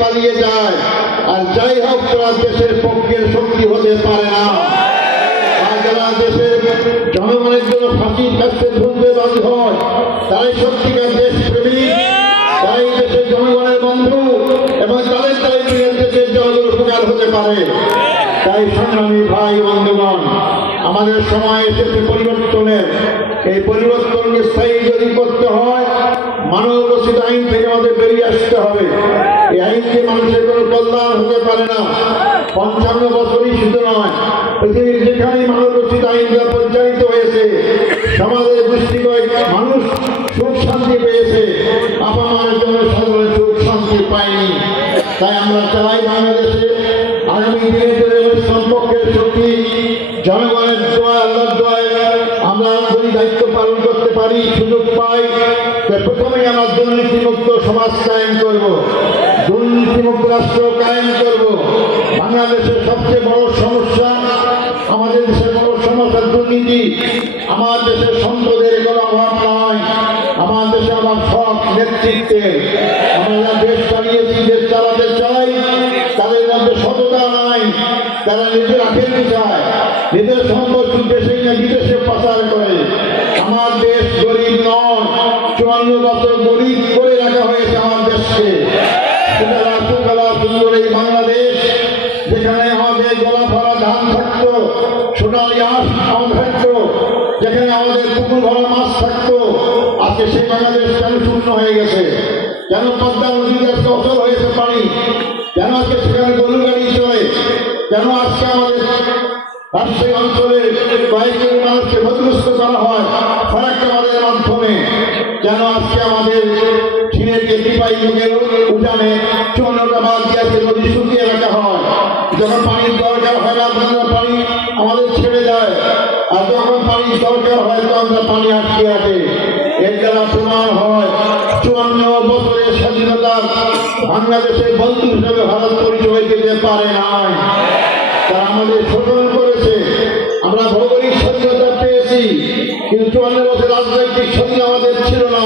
পালিয়ে যায়। আর যাই হোক, তারা দেশের পক্ষের শক্তি হতে পারে না। আর যারা দেশের জনগণের জন্য বাধ্য হয়, তারাই সত্যিকার দেশ প্রেমী তারাই দেশের জনগণের বন্ধু এবং তাদের তাই দেশের জনগণ উপকার হতে পারে। তাই সংগ্রামী ভাই বন্ধুগণ, আমাদের সময় এসেছে পরিবর্তনের। এই পরিবর্তনকে স্থায়ী যদি করতে হয় মানব রচিত আইন থেকে আমাদের বেরিয়ে আসতে হবে। এই আইনকে মানুষের কোনো কল্যাণ হতে পারে না। পঞ্চান্ন বছরই শুধু নয়। পৃথিবীর যেখানেই মানব আইনটা পরিচালিত হয়েছে, সমাজের দৃষ্টিকোণ মানুষ সুখ শান্তি পেয়েছে। আমার জন্য সাধারণ সুখ শান্তি পায়নি। তাই আমরা চাই বাংলাদেশে আগামী দিনে সম্পর্কের শক্তি, জনগণের দোয়া আল্লাহর দোয়ায় আমরা দায়িত্ব পালন পারি, সুযোগ পাই প্রথমেই আমরা দুর্নীতিমুক্ত সমাজ কায়েম করব। দুর্নীতিমুক্ত রাষ্ট্র কায়েম করব। বাংলাদেশের সবচেয়ে বড় সমস্যা, আমাদের দেশের বড় সমস্যা দুর্নীতি। আমার দেশের সম্পদের কোনো অভাব নয় আমার দেশে আমার সব নেতৃত্বের। আমরা দেশ চালিয়েছি, দেশ চালাতে চাই, তাদের মধ্যে সততা নাই। তারা নিজের আখেরতে চায়। নিজের সম্পদ দেশে না, বিদেশে পাচার করে। আমার দেশ গরিব নয় চুয়ান্ন বছর গরিব করে রাখা হয়েছে আমার দেশকে। যেখানে আমাদের গোলা ভরা ধান থাকতো, সোনালি আঁশ কেন শূন্য হয়ে গেছে কেন পদ্মা নদীতে অচল হয়েছে পানি কেন আজকে সেখানে গরু গাড়ি চলে কেন আজকে আমাদের রাজশাহী অঞ্চলের কয়েকজন মানুষকে ক্ষতিগ্রস্ত করা হয় ফারাক্কাবাদের মাধ্যমে। কেন আজকে আমাদের সিলেটকে বিপাই যুগের উঠানে চুয়ান্নটা বাদ দিয়ে আজকে নদী শুকিয়ে রাখা হয়, যখন পানির দরকার হয় না পানি আমাদের ছেড়ে দেয়। আর যখন পানির দরকার হয় তারা পানি আটকে রাখে। এর দ্বারা প্রমাণ হয়, চুয়ান্ন বছরের স্বাধীনতার বাংলাদেশের বন্ধু হিসেবে ভারত পরিচয় দিতে পারে নাই। তারা আমাদের শোষণ চুয়ান্ন বছর রাজনৈতিক সঙ্গে আমাদের ছিল না।